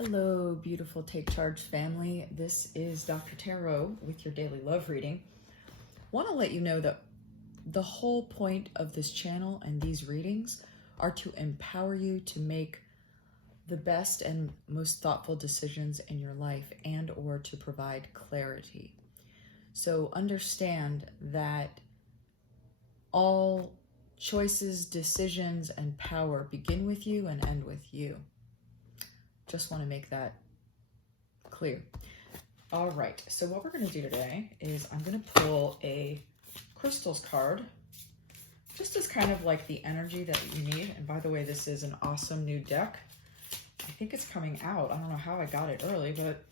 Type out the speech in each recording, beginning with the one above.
Hello, beautiful Take Charge family. This is Dr. Tarot with your daily love reading. Want to let you know that the whole point of this channel and these readings are to empower you to make the best and most thoughtful decisions in your life and or to provide clarity. So understand that all choices, decisions, and power begin with you and end with you. Just want to make that clear. All right, so what we're going to do today is I'm going to pull a crystals card, just as kind of like the energy that you need. And by the way, this is an awesome new deck. I think it's coming out. I don't know how I got it early, but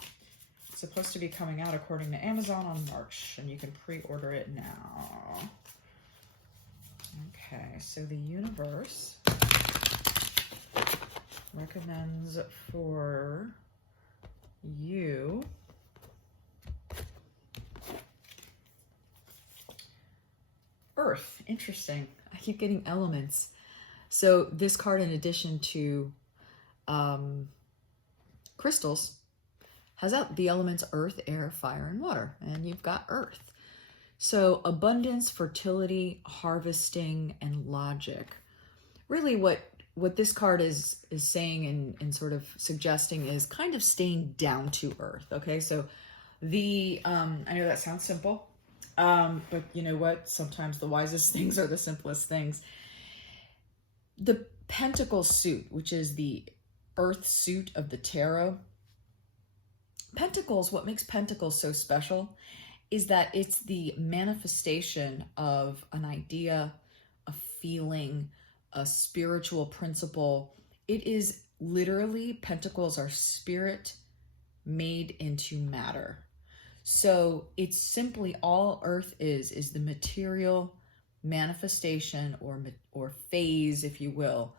it's supposed to be coming out according to Amazon on March, and you can pre-order it now. Okay, so the universe recommends for you Earth. Interesting. I keep getting elements. So this card, in addition to crystals, has out the elements earth, air, fire, and water. And you've got earth. So abundance, fertility, harvesting, and logic. Really what this card is saying and sort of suggesting is kind of staying down to earth. Okay, so I know that sounds simple, but you know what? Sometimes the wisest things are the simplest things. The Pentacle suit, which is the earth suit of the tarot. Pentacles, what makes Pentacles so special is that it's the manifestation of an idea, a feeling, a spiritual principle. It is literally, pentacles are spirit made into matter. So it's simply all earth is the material manifestation or phase, if you will,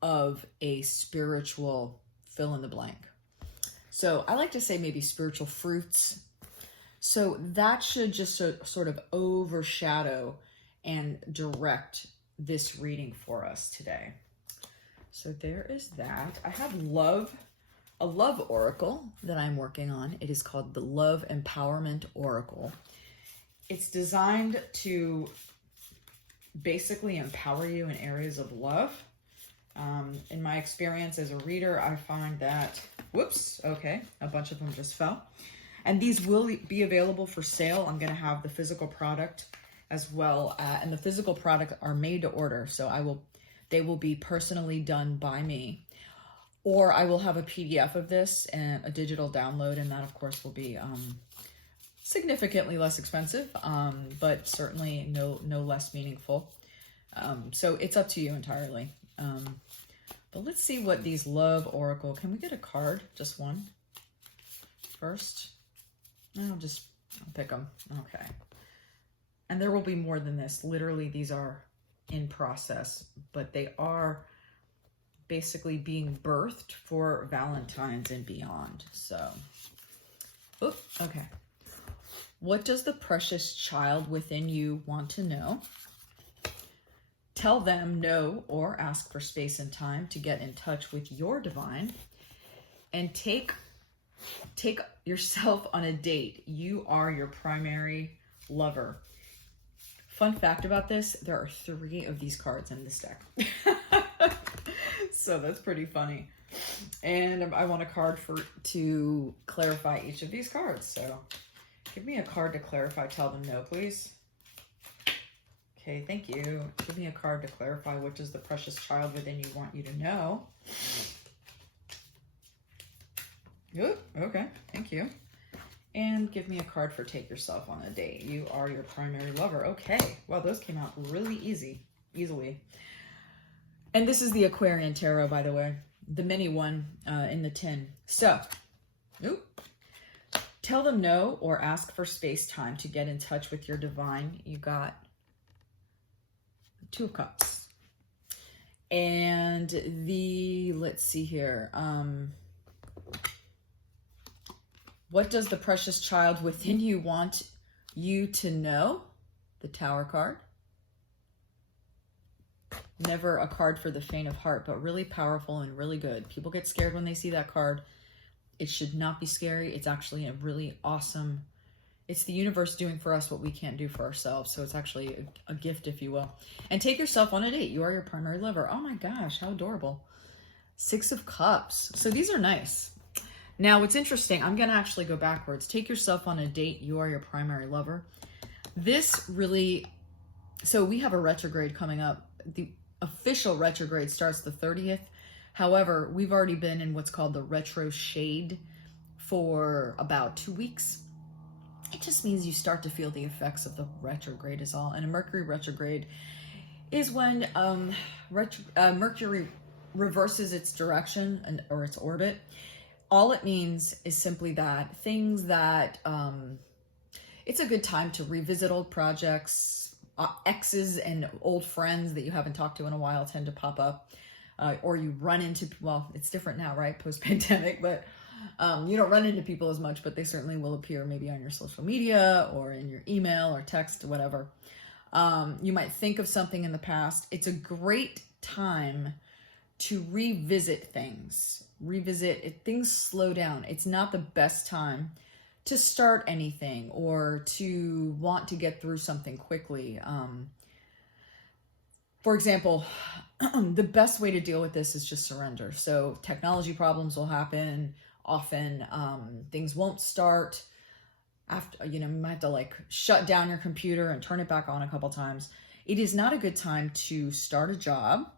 of a spiritual fill in the blank. So I like to say maybe spiritual fruits. So that should just sort of overshadow and direct this reading for us today. So there is that. I have a love oracle that I'm working on. It is called the Love Empowerment Oracle. It's designed to basically empower you in areas of love. In my experience as a reader, I find that, a bunch of them just fell. And these will be available for sale. I'm going to have the physical product as well, and the physical product are made to order, so they will be personally done by me, or I will have a PDF of this and a digital download, and that of course will be significantly less expensive, but certainly no less meaningful. So it's up to you entirely. But let's see what these love oracle. Can we get a card? Just one first? I'll pick them. Okay. And there will be more than this. Literally, these are in process, but they are basically being birthed for Valentine's and beyond. So, okay. What does the precious child within you want to know? Tell them no or ask for space and time to get in touch with your divine, and take yourself on a date. You are your primary lover. Fun fact about this, there are 3 of these cards in this deck. So that's pretty funny. And I want a card to clarify each of these cards. So give me a card to clarify. Tell them no, please. Okay, thank you. Give me a card to clarify what does the precious child within you want you to know. Good. Okay, thank you. And give me a card for take yourself on a date. You are your primary lover. Okay. Wow, those came out really easily. And this is the Aquarian Tarot, by the way. The mini one in the tin. So, tell them no or ask for space time to get in touch with your divine. You got 2 of Cups. And let's see here. What does the precious child within you want you to know? The Tower card. Never a card for the faint of heart, but really powerful and really good. People get scared when they see that card. It should not be scary. It's actually a really awesome, it's the universe doing for us what we can't do for ourselves. So it's actually a gift, if you will. And take yourself on a date. You are your primary lover. Oh my gosh, how adorable. 6 of Cups. So these are nice. Now, what's interesting, I'm going to actually go backwards. Take yourself on a date. You are your primary lover. This really, so we have a retrograde coming up. The official retrograde starts the 30th. However, we've already been in what's called the retro shade for about 2 weeks. It just means you start to feel the effects of the retrograde is all. And a Mercury retrograde is when Mercury reverses its direction or its orbit. All it means is simply that things that, it's a good time to revisit old projects, exes and old friends that you haven't talked to in a while tend to pop up, or you run into, well, it's different now, right? Post-pandemic, but you don't run into people as much, but they certainly will appear maybe on your social media or in your email or text, whatever. You might think of something in the past. It's a great time to revisit things. Things slow down. It's not the best time to start anything or to want to get through something quickly. For example, the best way to deal with this is just surrender. So technology problems will happen often. Things won't start after, you might have to like shut down your computer and turn it back on a couple times. It is not a good time to start a job,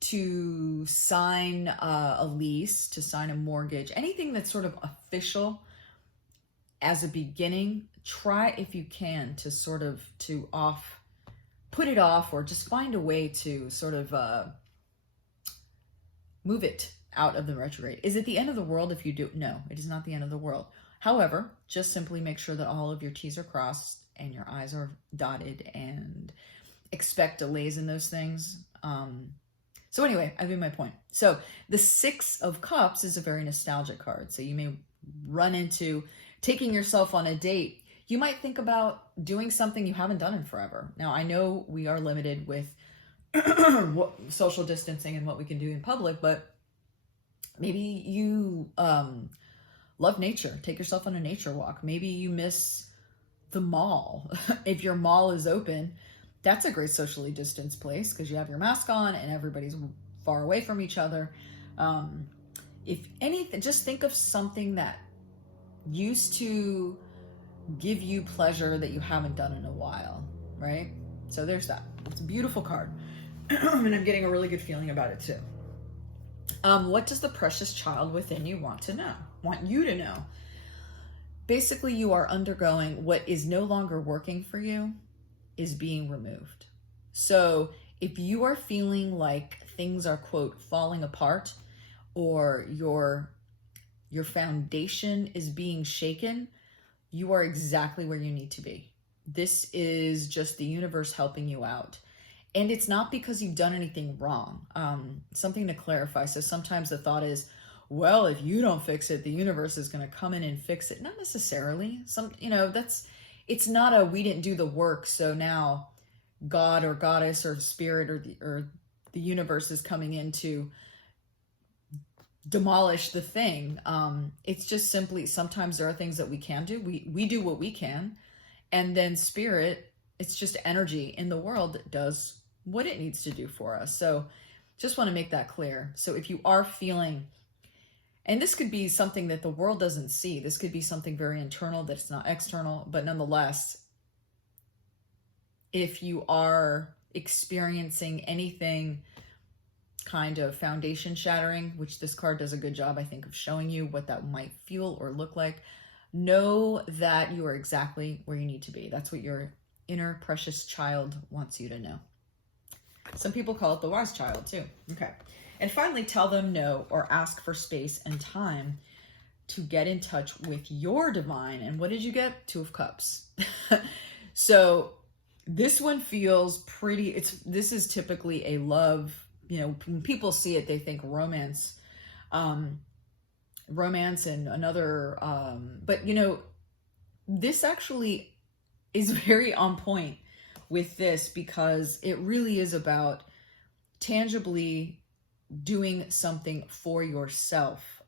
to sign a lease, to sign a mortgage, anything that's sort of official as a beginning. Try, if you can, to sort of put it off, or just find a way to sort of move it out of the retrograde. Is it the end of the world if you do? No, it is not the end of the world. However, just simply make sure that all of your T's are crossed and your I's are dotted, and expect delays in those things. So anyway, I made my point. So the 6 of Cups is a very nostalgic card. So you may run into taking yourself on a date. You might think about doing something you haven't done in forever. Now, I know we are limited with social distancing and what we can do in public, but maybe you love nature. Take yourself on a nature walk. Maybe you miss the mall. If your mall is open, that's a great socially distanced place because you have your mask on and everybody's far away from each other. If anything, just think of something that used to give you pleasure that you haven't done in a while, right? So there's that. It's a beautiful card. And I'm getting a really good feeling about it too. What does the precious child within you want you to know? Basically, you are undergoing what is no longer working for you is being removed. So if you are feeling like things are, quote, falling apart, or your foundation is being shaken, you are exactly where you need to be. This is just the universe helping you out. And it's not because you've done anything wrong. Something to clarify. So sometimes the thought is, well, if you don't fix it, the universe is going to come in and fix it. Not necessarily. It's not a, we didn't do the work, so now God or goddess or spirit or the universe is coming in to demolish the thing. It's just simply, sometimes there are things that we can do. We do what we can, and then spirit, it's just energy in the world that does what it needs to do for us. So just want to make that clear. So if you are feeling, and this could be something that the world doesn't see, this could be something very internal that's not external, but nonetheless, if you are experiencing anything kind of foundation shattering, which this card does a good job, I think, of showing you what that might feel or look like, know that you are exactly where you need to be. That's what your inner precious child wants you to know. Some people call it the wise child too. Okay. And finally, tell them no, or ask for space and time to get in touch with your divine. And what did you get? 2 of Cups. So this one feels pretty, this is typically a love, when people see it, they think romance, and another, but this actually is very on point with this, because it really is about tangibly doing something for yourself.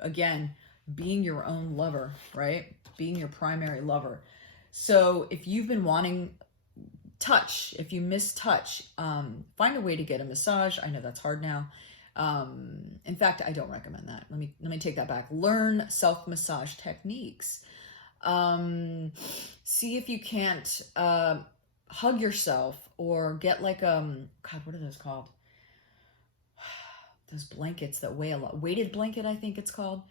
Again, being your own lover, right? Being your primary lover. So if you've been wanting touch, if you miss touch, find a way to get a massage. I know that's hard now. In fact, I don't recommend that. Let me take that back. Learn self-massage techniques. See if you can't hug yourself, or get like God, what are those called? Those blankets that weigh a lot. Weighted blanket, I think it's called.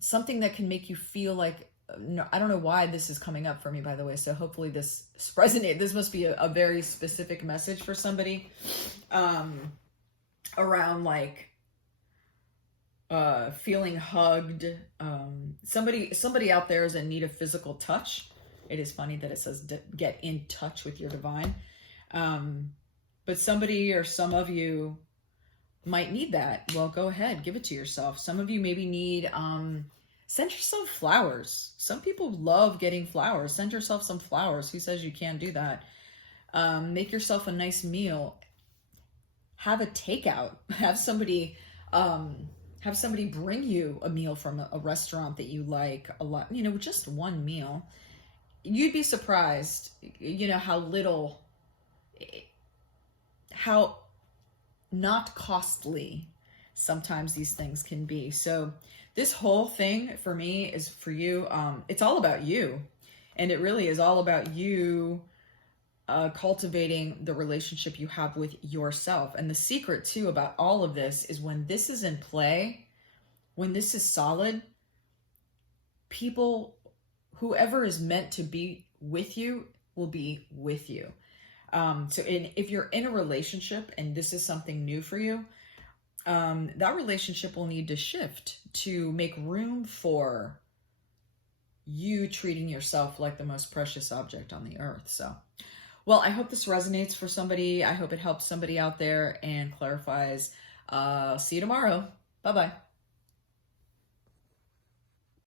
Something that can make you feel like, no, I don't know why this is coming up for me, by the way. So hopefully this resonates. This must be a very specific message for somebody, around like feeling hugged. Somebody out there is in need of physical touch. It is funny that it says get in touch with your divine. But somebody or some of you might need that. Well, go ahead, give it to yourself. Some of you maybe need, send yourself flowers. Some people love getting flowers. Send yourself some flowers. Who says you can't do that? Make yourself a nice meal. Have a takeout. Have somebody bring you a meal from a restaurant that you like a lot. Just one meal. You'd be surprised, how not costly sometimes these things can be. So this whole thing for me is for you. It's all about you. And it really is all about you cultivating the relationship you have with yourself. And the secret too about all of this is, when this is in play, when this is solid, whoever is meant to be with you will be with you. If you're in a relationship and this is something new for you, that relationship will need to shift to make room for you treating yourself like the most precious object on the earth. So, well, I hope this resonates for somebody. I hope it helps somebody out there and clarifies. See you tomorrow. Bye-bye.